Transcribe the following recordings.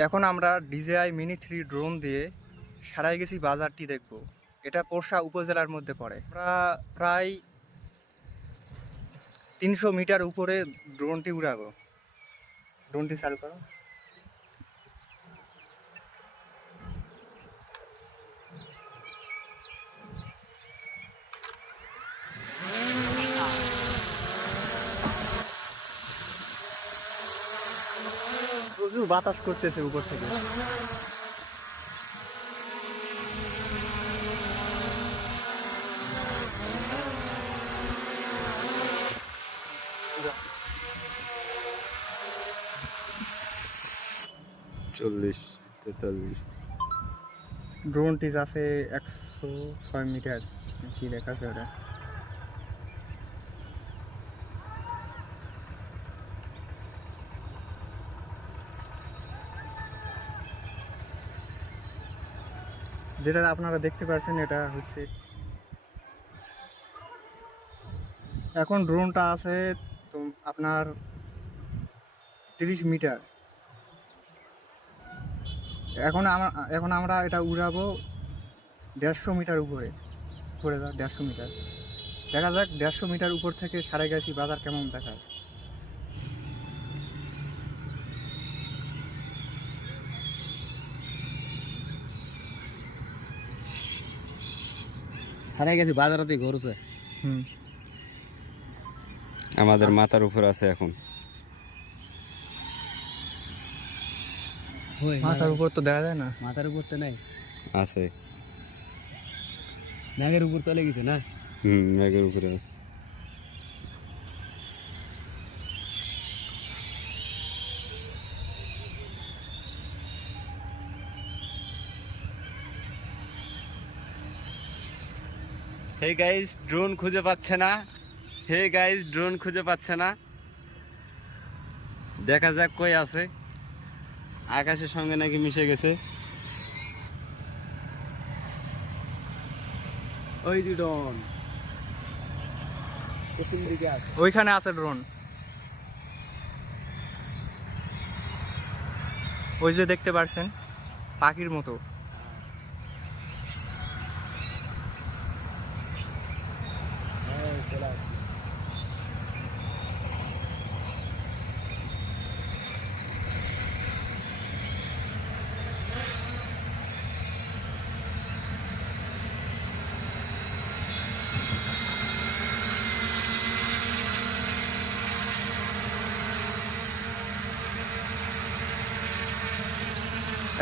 এখন আমরা DJI Mini 3 drone দিয়ে সারাইগাছি বাজারটি দেখব। এটা পোরশা উপজেলার মধ্যে পড়ে। আমরা প্রায় 300 মিটার উপরে ড্রোনটি উড়াবো। ড্রোনটি চালু করো। প্রচুর বাতাস করতেছে উপর থেকে। চল্লিশ 43। ড্রোনটি আছে 106 মিটার, কি দেখাচ্ছে ওটা। যেটা আপনারা দেখতে পাচ্ছেন এটা হচ্ছে, এখন ড্রোনটা আছে তো আপনার 30 মিটার। এখন আমরা এটা উড়াবো 150 মিটার উপরে। উপরে যা 150 মিটার, দেখা যাক 150 মিটার উপর থেকে সারাইগাছি বাজার কেমন দেখায়। সারাইগাছি বাজারতে ঘুরছে। আমাদের মাথার উপর আছে এখন। মাথার উপর তো দেখা যায় না। মাথার উপর তো নাই, আছে। মেঘের উপর চলে গেছে না? মেঘের উপরে আছে। হে গাইস, ড্রোন খুঁজে পাচ্ছে না। ড্রোন খুঁজে পাচ্ছে না। দেখা যাক কই আছে। আকাশের সঙ্গে নাকি মিশে গেছে। ওই যে ড্রোন পশ্চিম দিকে আছে, ওইখানে আছে ড্রোন, ওই যে দেখতে পাচ্ছেন পাখির মতো।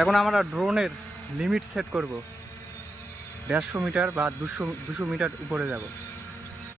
এখন আমরা ড্রোনের লিমিট সেট করব, 150 মিটার বা 200 মিটার উপরে যাব।